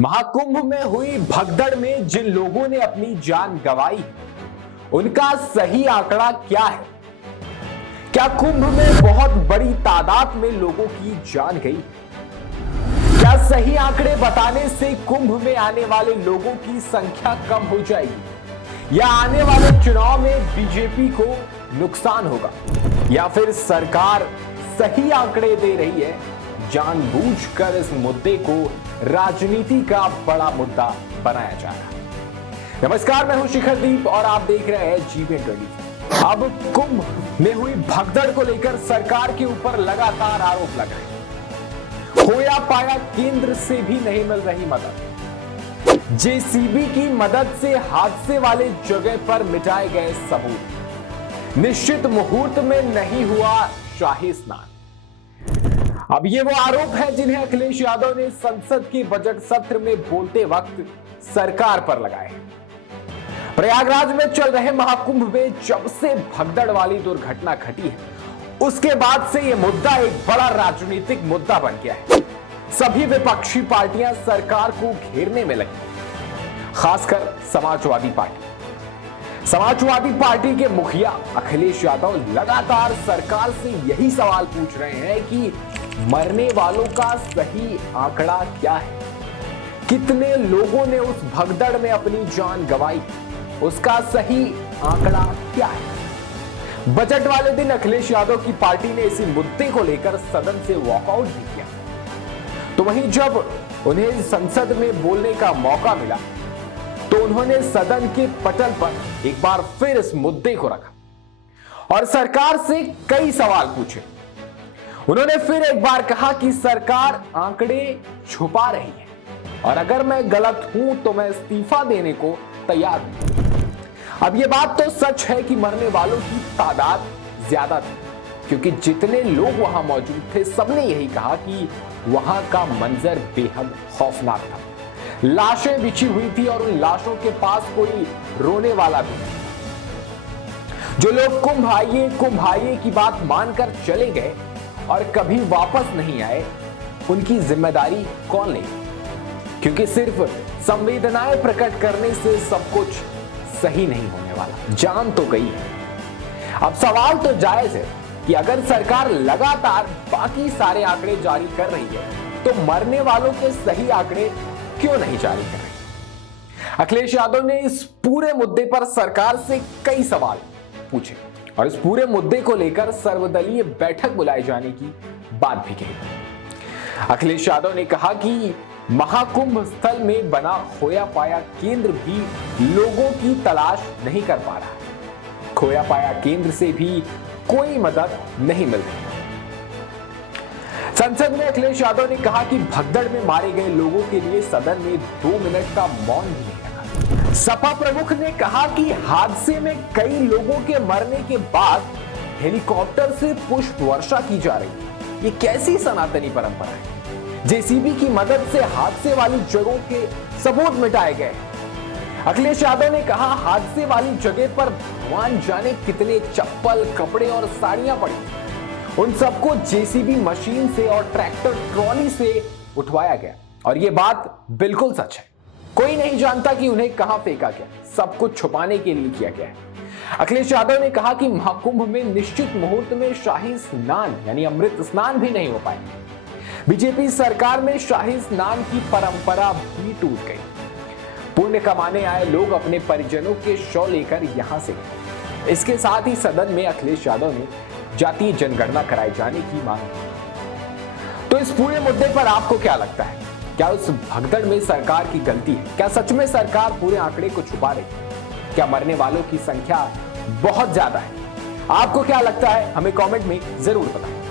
महाकुंभ में हुई भगदड़ में जिन लोगों ने अपनी जान गंवाई, उनका सही आंकड़ा क्या है? क्या कुंभ में बहुत बड़ी तादाद में लोगों की जान गई? क्या सही आंकड़े बताने से कुंभ में आने वाले लोगों की संख्या कम हो जाएगी, या आने वाले चुनाव में बीजेपी को नुकसान होगा, या फिर सरकार सही आंकड़े दे रही है, जानबूझकर इस मुद्दे को राजनीति का बड़ा मुद्दा बनाया जा रहा है। नमस्कार, मैं हूं शिखरदीप और आप देख रहे हैं GBN24। अब कुंभ में हुई भगदड़ को लेकर सरकार के ऊपर लगातार आरोप लग रहे हैं। खोया पाया केंद्र से भी नहीं मिल रही मदद, जेसीबी की मदद से हादसे वाले जगह पर मिटाए गए सबूत, निश्चित मुहूर्त में नहीं हुआ शाही स्नान। अब ये वो आरोप है जिन्हें अखिलेश यादव ने संसद के बजट सत्र में बोलते वक्त सरकार पर लगाए। प्रयागराज में चल रहे महाकुंभ में जब से भगदड़ वाली दुर्घटना घटी है, उसके बाद से यह मुद्दा एक बड़ा राजनीतिक मुद्दा बन गया है। सभी विपक्षी पार्टियां सरकार को घेरने में लगी, खासकर समाजवादी पार्टी के मुखिया अखिलेश यादव लगातार सरकार से यही सवाल पूछ रहे हैं कि मरने वालों का सही आंकड़ा क्या है, कितने लोगों ने उस भगदड़ में अपनी जान गंवाई, उसका सही आंकड़ा क्या है। बजट वाले दिन अखिलेश यादव की पार्टी ने इसी मुद्दे को लेकर सदन से वॉकआउट भी किया। तो वहीं जब उन्हें संसद में बोलने का मौका मिला तो उन्होंने सदन के पटल पर एक बार फिर इस मुद्दे को रखा और सरकार से कई सवाल पूछे। उन्होंने फिर एक बार कहा कि सरकार आंकड़े छुपा रही है और अगर मैं गलत हूं तो मैं इस्तीफा देने को तैयार हूं। अब यह बात तो सच है कि मरने वालों की तादाद ज्यादा थी, क्योंकि जितने लोग वहां मौजूद थे सबने यही कहा कि वहां का मंजर बेहद खौफनाक था। लाशें बिछी हुई थी और उन लाशों के पास कोई रोने वाला भी नहीं। जो लोग कुंभ आइए की बात मानकर चले गए और कभी वापस नहीं आए, उनकी जिम्मेदारी कौन लेगी? क्योंकि सिर्फ संवेदनाएं प्रकट करने से सब कुछ सही नहीं होने वाला। जान तो गई है। अब सवाल तो जायज है कि अगर सरकार लगातार बाकी सारे आंकड़े जारी कर रही है तो मरने वालों के सही आंकड़े क्यों नहीं जारी कर रही? अखिलेश यादव ने इस पूरे मुद्दे पर सरकार से कई सवाल पूछे और इस पूरे मुद्दे को लेकर सर्वदलीय बैठक बुलाए जाने की बात भी कही। अखिलेश यादव ने कहा कि महाकुंभ स्थल में बना खोया पाया केंद्र भी लोगों की तलाश नहीं कर पा रहा। खोया पाया केंद्र से भी कोई मदद नहीं मिल रही। संसद में अखिलेश यादव ने कहा कि भगदड़ में मारे गए लोगों के लिए सदन में 2 मिनट का मौन भी नहीं रखा। सपा प्रमुख ने कहा कि हादसे में कई लोगों के मरने के बाद हेलीकॉप्टर से पुष्प वर्षा की जा रही है। ये कैसी सनातनी परंपरा है? जेसीबी की मदद से हादसे वाली जगहों के सबूत मिटाए गए। अखिलेश यादव ने कहा हादसे वाली जगह पर भगवान जाने कितने चप्पल, कपड़े और साड़ियां पड़ी, उन सबको जेसीबी मशीन से और ट्रैक्टर ट्रॉली से उठवाया गया और यह बात बिल्कुल सच है। कोई नहीं जानता कि उन्हें कहां फेंका गया, सब कुछ छुपाने के लिए किया गया है। अखिलेश यादव ने कहा कि महाकुंभ में निश्चित मुहूर्त में शाही स्नान यानी अमृत स्नान भी नहीं हो पाए। बीजेपी सरकार में शाही स्नान की परंपरा भी टूट गई। पुण्य कमाने आए लोग अपने परिजनों के शव लेकर यहां से गए। इसके साथ ही सदन में अखिलेश यादव ने जातीय जनगणना कराए जाने की मांग की। तो इस पूरे मुद्दे पर आपको क्या लगता है? क्या उस भगदड़ में सरकार की गलती है? क्या सच में सरकार पूरे आंकड़े को छुपा रही है? क्या मरने वालों की संख्या बहुत ज्यादा है? आपको क्या लगता है? हमें कमेंट में जरूर बताएं।